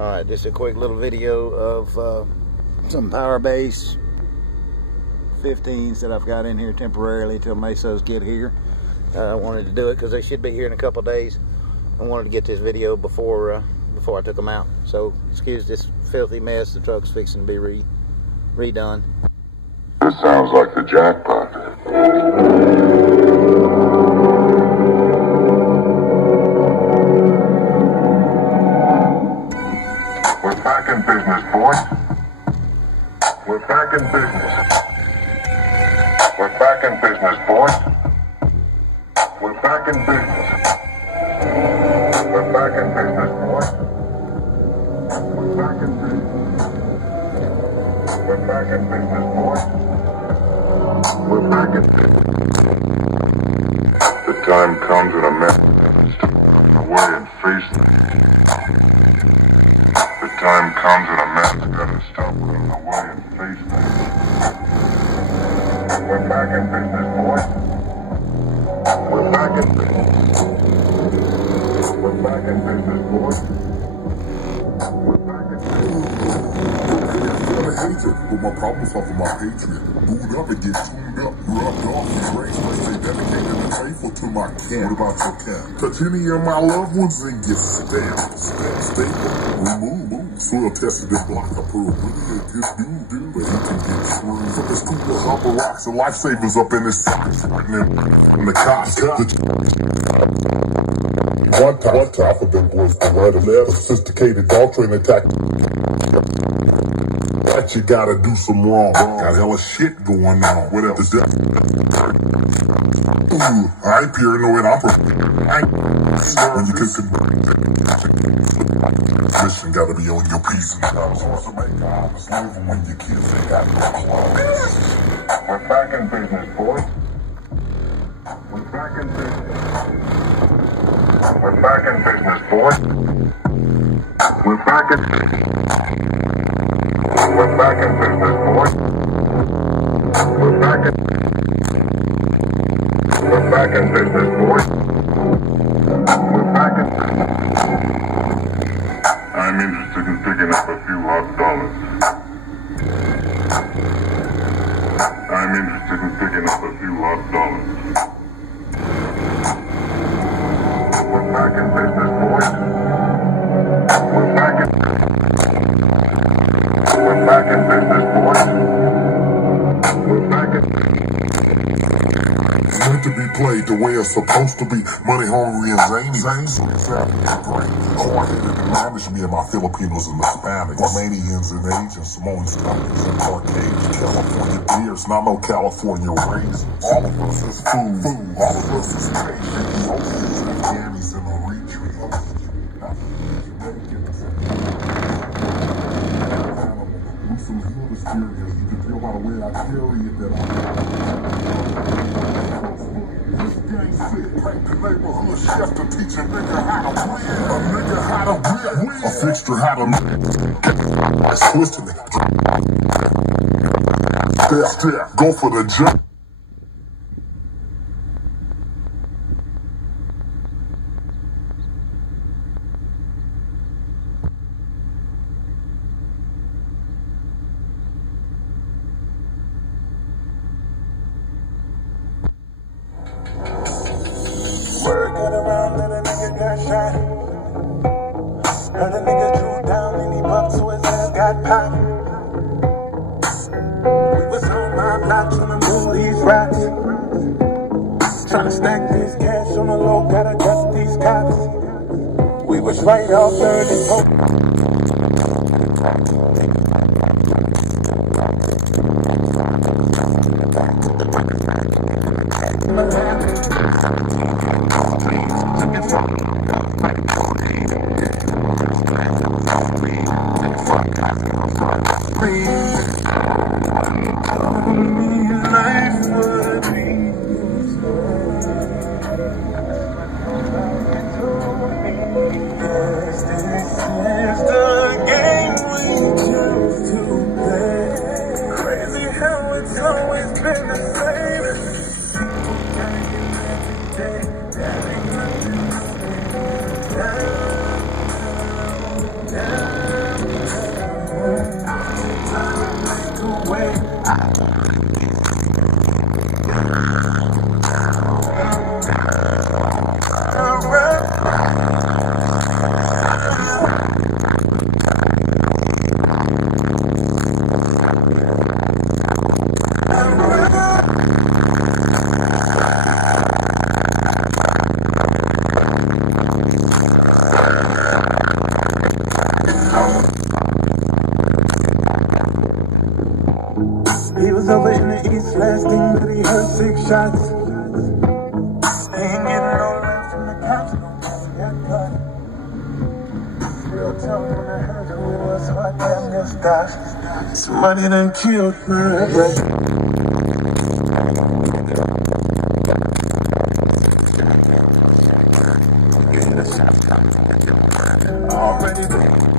Alright, just a quick little video of some Powerbass 15s that I've got in here temporarily till Mesos get here. I wanted to do it because they should be here in a couple days. I wanted to get this video before I took them out. So excuse this filthy mess. The truck's fixing to be redone. This sounds like the jackpot. We're back in business, boys. We're back in business. We're back in business, boys. We're back in business. We're back in business, boys. We're back in business. We're back in business, boys. We're back in business. The time comes when a man steps away and face things. The time comes when a man's gotta stop running away and face things. We're back in business, boys. We're back in business. We're back in business, boys. We're back in business. I'm a hater, but my problems off of my hatred. Booed up and get tuned up, rubbed off and raised. I stay dedicated and faithful to my cat. What about your cat? Touch any of my loved ones and get stabbed. Staple, remove. Soil tested and block a pearl. Really a good dude, but he can get screwed. From his stupid hopper rocks and lifesavers up in his socks. Right in the cops. One time for them boys to write a letter. Sophisticated dog training tactics. But you gotta do some wrong. Got hella shit going on. What else? I ain't paranoid. I'm when you can mission gotta be on your piece and when your kids ain't got no. We're back in business, boys. We're back in business. We're back in business, boys. We're back in We're back in business, boys. We're back in We're back in business, boys. We're back in I'm interested in picking up a few hot dollars. I'm interested in picking up a few hot dollars. We're back in business, boys. We're back in We're back in business, boys. We're back in It's meant to be played the way it's supposed to be. Money hungry and zany. Hard-headed and manage me and my Filipinos and Hispanics. Romanians and Asians, Samoans, Tonkies and Caucasians. California beers, not no California raisins. All of us is food. All of us is patient. Emotions and candies in a retreat. With some hood experience, you can tell by the way I carry it that Prank the neighborhood chef to teach a nigga how to win. A nigga how to win. A fixture how to I twisted it. Step, go for the jump. Got around, then a nigga got shot. Heard a nigga drew down and he bumped to his ass, got popped. We was on my block tryna move these rocks. Tryna stack this cash on the low, gotta dust these cops. We was right off 34. Yeah. shots. Ain't getting no love from the cops, no more that cut. Real tough when I heard who it was, so I damn near stopped. Somebody done killed my brother. Already